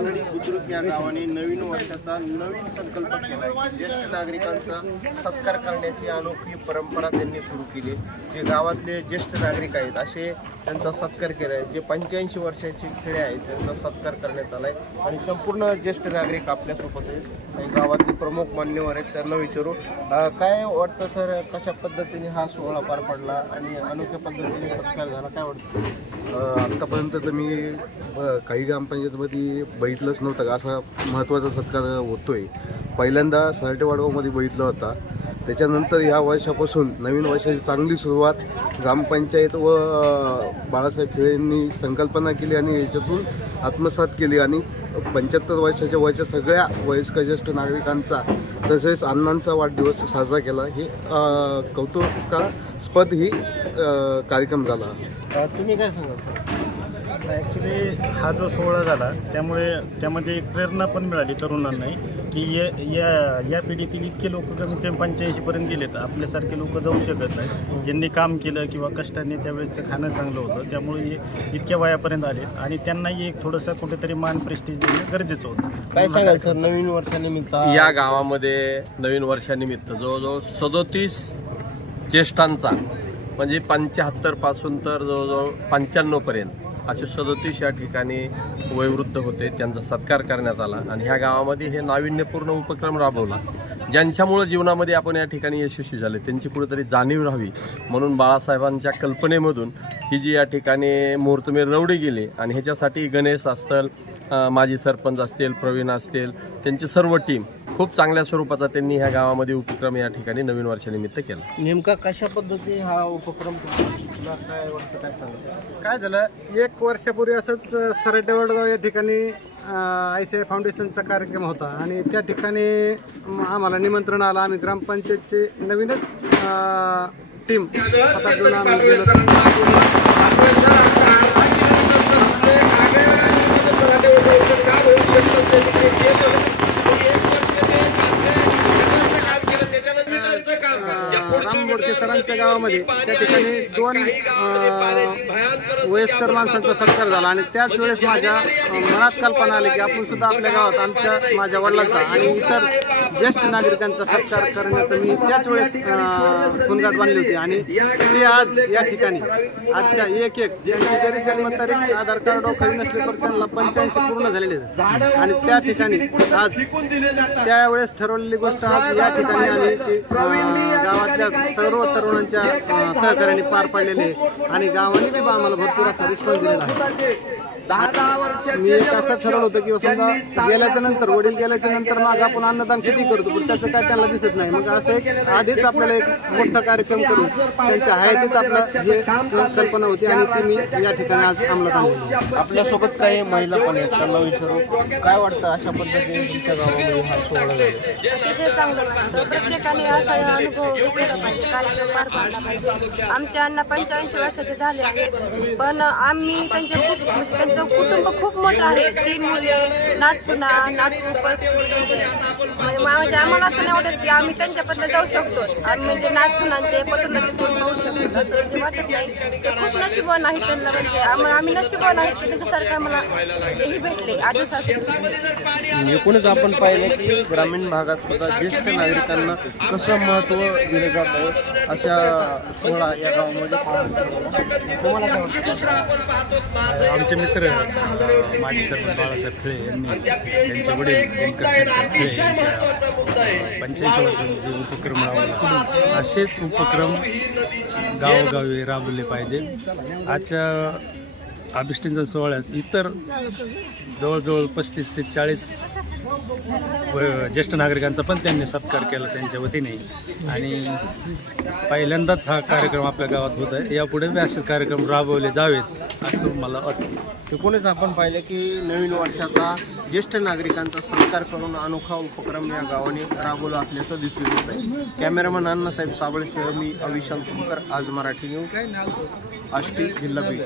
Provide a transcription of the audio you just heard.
आंगडी बुद्रुक या गावाने नवीन वर्षाचा नवीन संकल्प केला ज्येष्ठ नागरिकांचा सत्कार करण्याची अनोखी परंपरा त्यांनी सुरू केली जे गावातले ज्येष्ठ नागरिक आहेत असे त्यांचा सत्कार केला आहे. जे पंच्याऐंशी वर्षाचे खेळे आहेत त्यांचा सत्कार करण्यात आला आहे आणि संपूर्ण ज्येष्ठ नागरिक आपल्यासोबत आहेत. आणि गावातले प्रमुख मान्यवर आहेत त्यांना विचारू काय वाटतं सर कशा पद्धतीने हा सोहळा पार पडला आणि अनोख्या पद्धतीने सत्कार झाला? काय वाटतं? आत्तापर्यंत तर मी काही ग्रामपंचायतमध्ये बघितलंच नव्हतं का? असा महत्त्वाचा सत्कार होतोय. पहिल्यांदा सरटेवाडगावमध्ये बघितला होता. त्याच्यानंतर ह्या वर्षापासून नवीन वर्षाची चांगली सुरुवात ग्रामपंचायत व बाळासाहेब खेळेंनी संकल्पना केली आणि याच्यातून आत्मसात केली आणि पंच्याहत्तर वर्षाच्या वयाच्या सगळ्या वयस्क ज्येष्ठ नागरिकांचा तसेच अण्णांचा वाढदिवस साजरा केला. हे कौतुकास्पद ही अ, कार्यक्रम झाला. अं, तुम्ही काय सांगाल ॲक्च्युली हा जो सोहळा झाला त्यामुळे त्यामध्ये एक प्रेरणा पण मिळाली तरुणांना. की या या या पिढीतील इतके लोक कमी कमी पंच्याऐंशीपर्यंत गेलेत. आपल्यासारखे लोक जाऊ शकत नाही यांनी काम केलं किंवा कष्टाने त्यावेळेचं खाणं चांगलं होतं त्यामुळे हे इतक्या वयापर्यंत आले. आणि त्यांनाही एक थोडंसं कुठेतरी मान प्रेस्टिज देणं गरजेचं होतं. काय सांगाल सर? नवीन वर्षानिमित्त या गावामध्ये नवीन वर्षानिमित्त जवळजवळ सदोतीस ज्येष्ठांचा म्हणजे पंच्याहत्तरपासून तर जवळजवळ पंच्याण्णवपर्यंत असे सदोतीस या ठिकाणी वयोवृद्ध होते त्यांचा सत्कार करण्यात आला. आणि ह्या गावामध्ये हे नाविन्यपूर्ण उपक्रम राबवला ज्यांच्यामुळं जीवनामध्ये आपण या ठिकाणी यशस्वी झाले. त्यांची कुठेतरी जाणीव राहावी म्हणून बाळासाहेबांच्या कल्पनेमधून ही जी या ठिकाणी मुहूर्तमेर रवडी गेली आणि ह्याच्यासाठी गणेश असतील माजी सरपंच असतील प्रवीण असतील त्यांची सर्व टीम खूप चांगल्या स्वरूपाचा त्यांनी ह्या गावामध्ये उपक्रम या ठिकाणी नवीन वर्षानिमित्त केला. नेमका कशा पद्धतीने हा उपक्रम तुला काय वाटतं काय सांगाल काय झालं एक वर्षापूर्वी असंच सरटे वडगाव या ठिकाणी आय सी आय फाउंडेशनचा कार्यक्रम होता आणि त्या ठिकाणी आम्हाला निमंत्रण आलं. आम्ही ग्रामपंचायतचे नवीनच टीम सात आठ जण आम्ही गेलो राम मोडके सरांच्या गावामध्ये त्या ठिकाणी दोन वयस्कर माणसांचा सत्कार झाला आणि त्याच वेळेस माझ्या अं, मनात कल्पना आली की आपण सुद्धा आपल्या गावात आमच्या माझ्या वडिलांचा आणि इतर ज्येष्ठ नागरिकांचा सत्कार करण्याचं मी त्याच वेळेस गुणगाट बांधली होती. आणि ते आज या ठिकाणी आजच्या एक एक ज्यांची जरी जन्मतारीख आधार कार्ड खरी नसले तर त्यांना पंच्याऐंशी पूर्ण झालेले आहेत. आणि त्या ठिकाणी आज त्यावेळेस ठरवलेली गोष्ट आज या ठिकाणी आणि ती गावातल्या सर्व तरुणांच्या सहकार्याने पार पाडलेले आहे. आणि गावाने बी आम्हाला भरपूर असा रिस्पॉन्स दिलेला आहे. मी एक असं ठरवलं होतं की समजा गेल्याच्यानंतर वडील गेल्याच्यानंतर मग आपण अन्नदान किती करतो? पण त्याचं काय त्यांना दिसत नाही. मग असं एक आधीच आपल्याला एक मोठा कार्यक्रम करून त्यांच्या हयातीत आपलं जे कल्पना होती आणि ती मी या ठिकाणी आज अंमलात आणली. आपल्यासोबत काही महिला पण आहेत त्यांना विचारू. काय वाटतं अशा पद्धतीने तुमच्या गावामध्ये हा सोहळा झाला अतिशय चांगलं वाटतं. प्रत्येकाने असा अनुभव घेतला पाहिजे कार्यक्रम पार पाडला पाहिजे. आमचे अण्णा पंच्याऐंशी वर्षाचे झाले आहेत पण आम्ही त्यांचे खूप म्हणजे त्यांचं कुटुंब खूप मोठं आहे. तीन मुले नाचसुना नातू म्हणजे म्हणजे आम्हाला असं नाही वाटत की आम्ही त्यांच्याबद्दल जाऊ शकतो. आम्ही म्हणजे नाचसुनांचे पटुनाचे तोंड पाहू शकतो असं म्हणजे वाटत नाही. ते खूप नशिबवान आहेत त्यांना म्हणजे आम- आम्ही नशिबवान आहेत की त्यांच्यासारखं आम्हाला म्हणजे हे भेटले आधीच असं एकूणच आपण पाहिले की ग्रामीण भागात सुद्धा ज्येष्ठ नागरिकांना कसं महत्त्व दिलं जात आहे अशा सोहळा या गावामध्ये. तुम्हाला आमचे मित्र माजी सरपंच बाळासाहेब खळे यांनी त्यांचे वडील दिनकर यांच्या पंच्याऐंशी जे उपक्रम राबवला असेच उपक्रम गावोगावी राबवले पाहिजे. आजच्या अभिष्टींचा सोहळ्यात इतर जवळजवळ पस्तीस ते चाळीस व- ज्येष्ठ नागरिकांचा पण त्यांनी सत्कार केला त्यांच्या वतीने. आणि पहिल्यांदाच हा कार्यक्रम आपल्या गावात होत आहे. यापुढे बी असे कार्यक्रम राबवले जावेत असं मला वाटतं. एकूणच आपण पाहिलं की नवीन वर्षाचा ज्येष्ठ नागरिकांचा सत्कार करून अनोखा उपक्रम या गावाने राबवला असल्याचं दिसून येत आहे. कॅमेरामन अण्णासाहेब साबळेसह मी अविशांत कुमकर आज मराठी न्यूज आष्टी जिल्हा बीड.